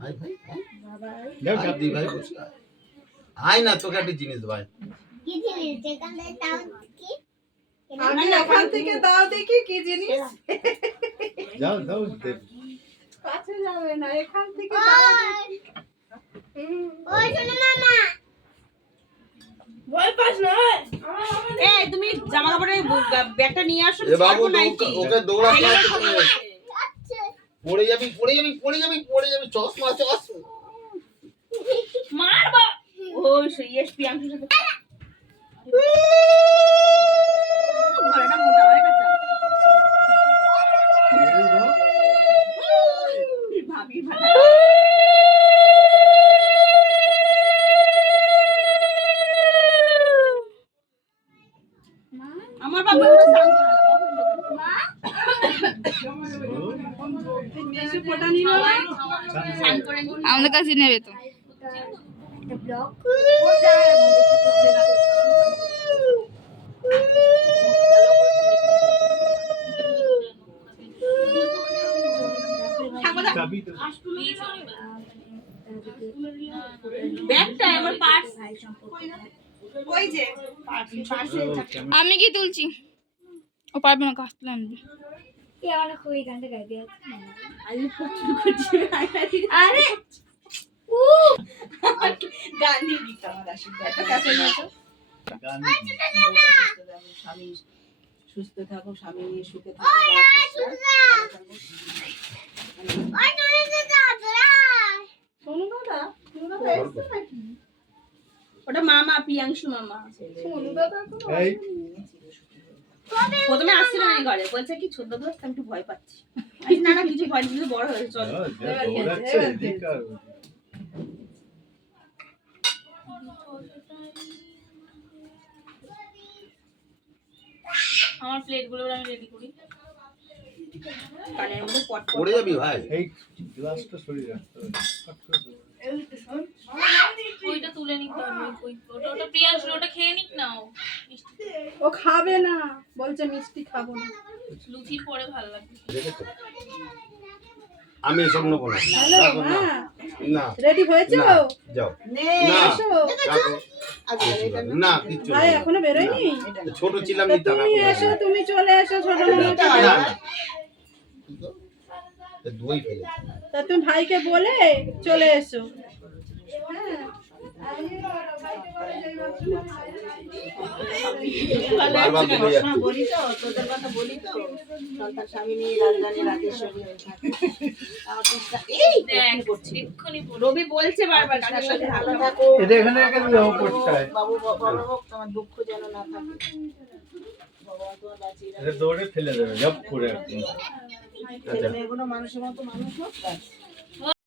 ভাই ভাই বাবা দি ভাই বসে আয় না তোকে একটা জিনিস ভাই কি জিনিস যেখান থেকে দাও কি আমি এখান থেকে দাও দেখি কি জিনিস যাও যাও কাছে যাবে না এখান থেকে দাও দেখি ওই শোনো মামা ভয় পাস না এই তুমি জামা কাপড়ের ব্যাগটা নিয়ে আসো এ বাবু ওকে দৌড়াতে পড়ে যাবি চশমা মারবা ও এসপি আমি সাথে ঘরটা মোটা হয়ে গেছে ভাবি ভালো আমার বাবা শান্ত মা মেসে ফটা নিল শান্ত করে আমাদের কাছে নেবে তো ব্লক ব্যাগটা আমার পার্স ওই যে পার্সে আমি কি তুলছি ও পারবে না কাজ তুলে আনবে কি আমার খুবই গানটা গাই দিয়ে আমি প্রচুর করছি আরে গান দিয়ে দিতে আমার আশীর্বাদ এত কাছে নিয়েছো স্বামী সুস্থ থাকো স্বামী সুখে থাকো সোনু দাদা এসছে নাকি ওটা মামা পিয়াংশু মামা সোনু দাদা এই প্রথমে আসছিল না ঘরে বলছে কি ছোট দোস্ত আমি একটু ভয় পাচ্ছি না না কিছু ভয় কিছু বড় হয়েছে চলো আমার প্লেটগুলো আমি রেডি করি কানের মধ্যে পট পট পড়ে যাবি ভাই এই গ্লাসটা সরিয়ে রাখতে হবে ওইটা তুলে নিতে হবে ওটা প্রিয়াংশু ওটা খেয়ে নিক না ও খাবে না বলছে মিষ্টি খাবো না লুচি পরে ভালো লাগবে দেখেছো আমি এসব নেবো না হ্যালো রাখো না। হ্যাঁ না রেডি হয়েছো না, যাও নে না এসো রাখো। না কিচ্ছু ভাই নেই। এখনো বেরোয়নি না, ছোট ছিলাম তো নিতাম তুমি এসো তুমি চলে এসো ছোট মামাকে না, না। দই ফেলে তা তুমি ভাইকে বলে চলে এসো বারবার বলে যাচ্ছি। বলি তো তোদের কথা বলি তো সন্তান স্বামী নিয়ে রাজধানী রাজেশ্বরী এই এক্ষুনি রবি বলছে বারবার কার সাথে ভালো থাকো এটা এখানে রেখে দিলে ও করতে হয় বাবু বড় হোক তোমার দুঃখ যেন না থাকে ভগবান তোমার বাঁচিয়ে রাখে এটা দৌড়ে ফেলে দেবে জব করে একদম ছেলে মেয়েগুলো মানুষের মতো মানুষ হোক